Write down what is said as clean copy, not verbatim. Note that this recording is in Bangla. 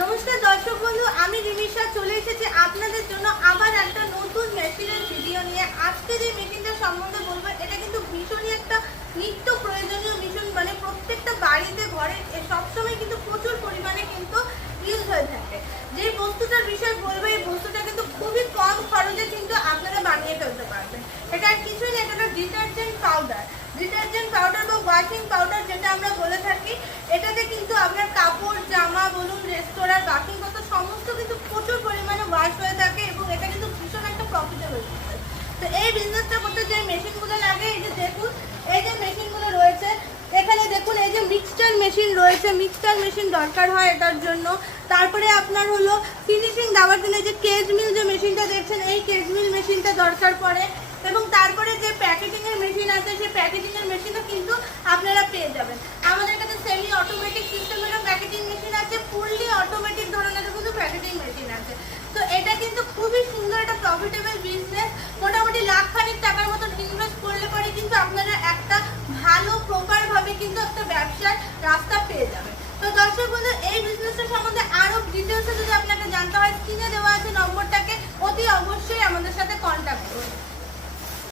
নমস্কার দর্শক বন্ধু, আমি রিমিশা চলে এসেছি আপনাদের জন্য আবার একটা নতুন মেশিনের ভিডিও নিয়ে। আজকে যে মেশিনটা সম্বন্ধে বলবো, এটা কিন্তু ভীষণই একটা নিত্য প্রয়োজনীয় মেশিন। মানে প্রত্যেকটা বাড়িতে ঘরে সবসময় কিন্তু প্রচুর পরিমাণে কিন্তু ইউজ হয়ে থাকে। যে বস্তুটার বিষয়ে বলবো, এই বস্তুটা কিন্তু খুবই কম খরচে কিন্তু আপনারা বানিয়ে ফেলতে পারবেন। এটা আর কিছুই না, এটা ডিটারজেন্ট পাউডার বা ওয়াশিং পাউডার যেটা আমরা বলে থাকি। এটাতে কিন্তু আপনার কাপড়, জামা বলুন, রেস্তোরাঁর বাসনপত্র সমস্ত কিন্তু প্রচুর পরিমাণে ওয়াশ হয়ে থাকে এবং এটা কিন্তু ভীষণ একটা প্রফিটেবল বিজনেস। তো এই বিজনেসটা করতে যে মেশিনগুলো লাগে, এই যে দেখুন, এই যে মেশিনগুলো রয়েছে এখানে দেখুন, এই যে মিক্সচার মেশিন রয়েছে, মিক্সচার মেশিন দরকার হয় এটার জন্য। তারপরে আপনার হলো ফিনিশিং দেওয়ার জন্য যে কেজ মিল যে মেশিনটা দেখছেন, এই কেজ মিল মেশিনটা দরকার পড়ে। এবং তারপরে যে প্যাকেটিং এর মেশিন আছে, সেই প্যাকেটিং এর মেশিনও কিন্তু আপনারা পেয়ে যাবেন। আমাদের কাছে সেমি অটোমেটিক সিস্টেমেরও প্যাকেটিং মেশিন আছে, ফুললি অটোমেটিক ধরনেরও কিন্তু প্যাকেটিং মেশিন আছে। তো এটা কিন্তু খুবই সুন্দর একটা প্রফিটেবল বিজনেস। মোটামুটি লাখখানিক টাকার মতন ইনভেস্ট করলে পরে কিন্তু আপনারা একটা ভালো প্রপার ভাবে কিন্তু একটা ব্যবসার রাস্তা পেয়ে যাবেন। তো দর্শক বন্ধু, এই বিজনেসের সম্বন্ধে আরো ডিটেলসে যদি আপনাকে জানতে হয়, স্ক্রিনে দেওয়া আছে নম্বরটাকে অতি অবশ্যই আমাদের সাথে কন্ট্যাক্ট করুন।